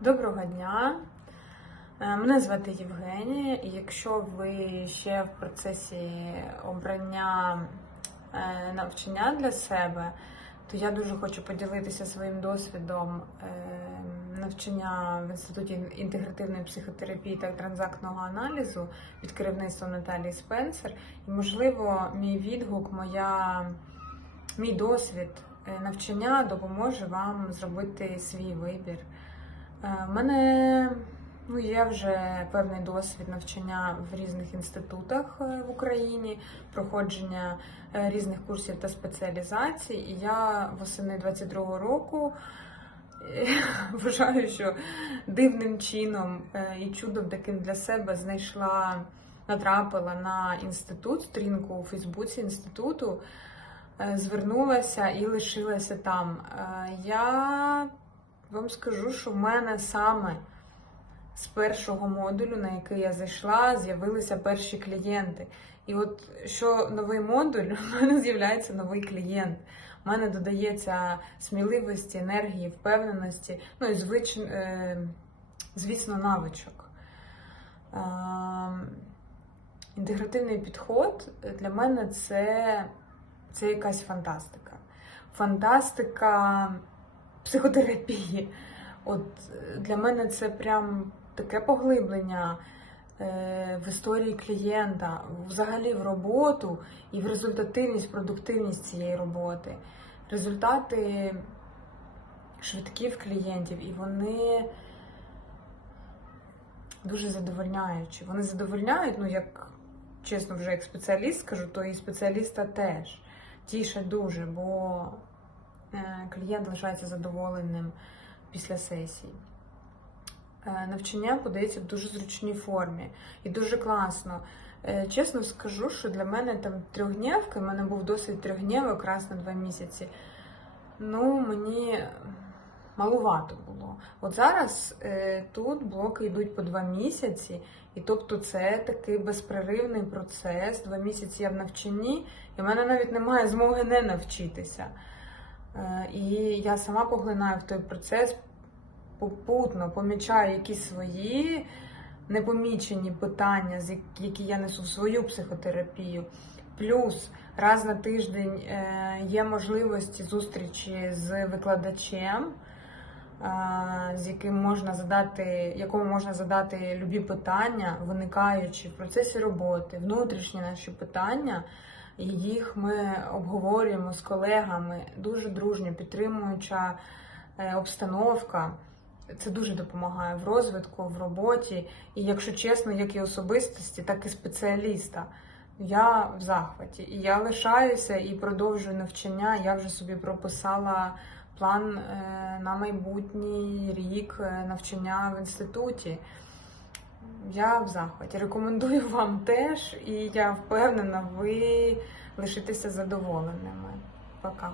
Доброго дня. Е, Мене звати Євгенія, якщо ви ще в процесі обрання е, навчання для себе, то я дуже хочу поділитися своїм досвідом е, навчання в інституті інтегративної психотерапії та транзактного аналізу під керівництвом Наталії Спенсер. І, можливо, мій відгук, моя, мій досвід навчання допоможе вам зробити свій вибір. У мене ну, є вже певний досвід навчання в різних інститутах е, в Україні, проходження е, різних курсів та спеціалізацій. І я восени 22-го року е, вважаю, що дивним чином е, і чудом таким для себе знайшла, натрапила на інститут, сторінку у Фейсбуці інституту, е, звернулася і лишилася там. Е, Я вам скажу, що в мене саме з першого модулю, на який я зайшла, з'явилися перші клієнти. І от що новий модуль, в мене з'являється новий клієнт. У мене додається сміливості, енергії, впевненості, ну і звич, е, звісно, навичок. Інтегративний підход для мене це, це якась фантастика. Фантастика психотерапії. От е, для мене це прям таке поглиблення е, в історії клієнта, взагалі в роботу і в результативність, продуктивність цієї роботи. Результати швидкі в клієнтів, і вони дуже задовольняючі. Вони задовольняють, ну як чесно, вже як спеціаліст скажу, то і спеціаліста теж тіше дуже, бо клієнт лишається задоволеним після сесії. Е, Навчання подається в дуже зручній формі і дуже класно. Е, Чесно скажу, що для мене там трьохдневка, в мене був досвід трьохдневок раз на два місяці. Ну, мені малувато було. От зараз е, тут блоки йдуть по два місяці, і тобто це такий безперервний процес. Два місяці я в навчанні, і в мене навіть немає змоги не навчитися. Е, І я сама поглинаю в той процес попутно, помічаю якісь свої непомічені питання, які я несу в свою психотерапію. Плюс раз на тиждень е, є можливості зустрічі з викладачем, е, з яким можна задати, якому можна задати любі питання, виникаючи в процесі роботи, внутрішні наші питання. Їх ми обговорюємо з колегами дуже дружньо, підтримуюча е, обстановка. Це дуже допомагає в розвитку, в роботі. І якщо чесно, як і особистості, так і спеціаліста. Я в захваті. І я лишаюся і продовжую навчання. Я вже собі прописала план е, на майбутній рік е, навчання в інституті. Я в захваті. Рекомендую вам теж, і я впевнена, ви лишитеся задоволеними. Пока.